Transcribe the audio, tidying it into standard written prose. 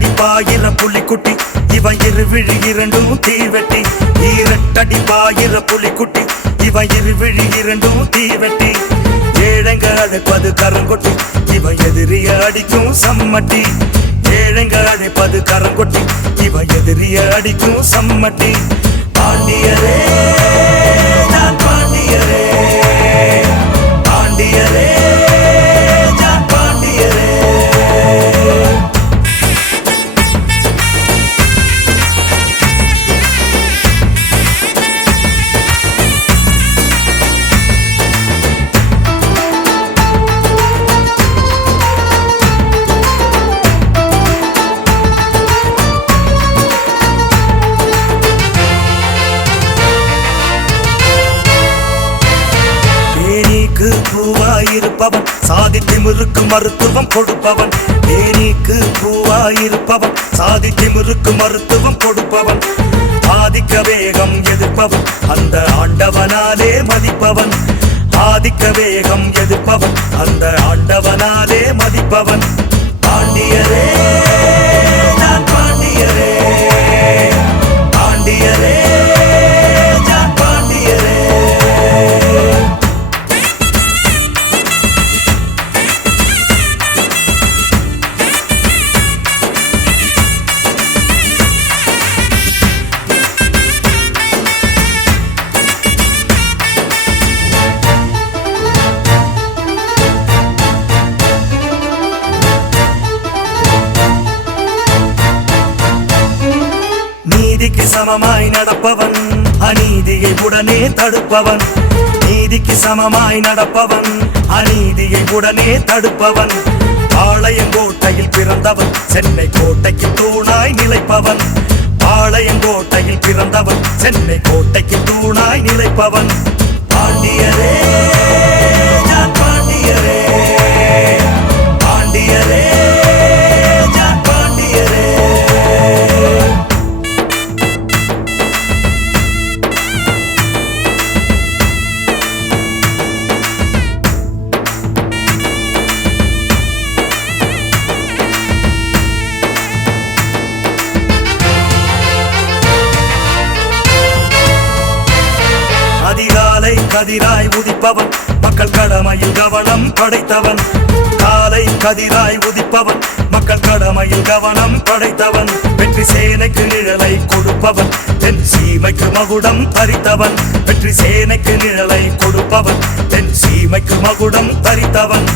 ஈரட்டடி பாயிர புலிக்குட்டி இவன் இருவிழி இரண்டும் தீவெட்டி ஈரட்டடி பாயிர புலிக்குட்டி இவன் இருவிழி இரண்டும் தீவெட்டி ஏழைங்க அழைப்பது கரங்கொட்டி இவன் எதிரிய அடிக்கும் சம்மட்டி ஏழைங்க அழைப்பது கரங்கொட்டி இவன் எதிரிய அடிக்கும் சம்மட்டி பாண்டியரே நான் பாண்டியரே பாண்டியரே நான் பாண்டியரே பூவாயிருப்பவன் சாதி திமிருக்கு மருத்துவம் கொடுப்பவன் தேனீக்கு பூவாயிருப்பவன் சாதி திமிருக்கு மருத்துவம் கொடுப்பவன் ஆதிக்க வேகம் எதிர்ப்பவன் அந்த ஆண்டவனாலே மதிப்பவன் ஆதிக்க வேகம் எதிர்ப்பவன் அந்த ஆண்டவனாலே மதிப்பவன் பாண்டியரே நான் பாண்டியரே பாண்டியரே நான் பாண்டியரே நீதிக்கு சமமாய் நடப்பவன் அநீதியை உடனே தடுப்பவன் நீதிக்கு சமமாய் நடப்பவன் அநீதியை உடனே தடுப்பவன் பாளையங்கோட்டையில் பிறந்தவன் சென்னை கோட்டைக்கு தூணாய் நிலைப்பவன் பாளையங்கோட்டையில் பிறந்தவன் சென்னை கோட்டைக்கு தூணாய் நிலைப்பவன் பாண்டியரே நான் பாண்டியரே பாண்டியரே நான் பாண்டியரே அதிகாலை கதிராய் உதிப்பவன் மக்கள் கடமையில் கவனம் படைத்தவன் காலை கதிராய் உதிப்பவன் மக்கள் கடமையில் கவனம் படைத்தவன் வெற்றி சேனைக்கு நிழலை கொடுப்பவன் தென் சீமைக்கு மகுடம் பறித்தவன் வெற்றி சேனைக்கு நிழலை கொடுப்பவன் தென் சீமைக்கு மகுடம் பறித்தவன்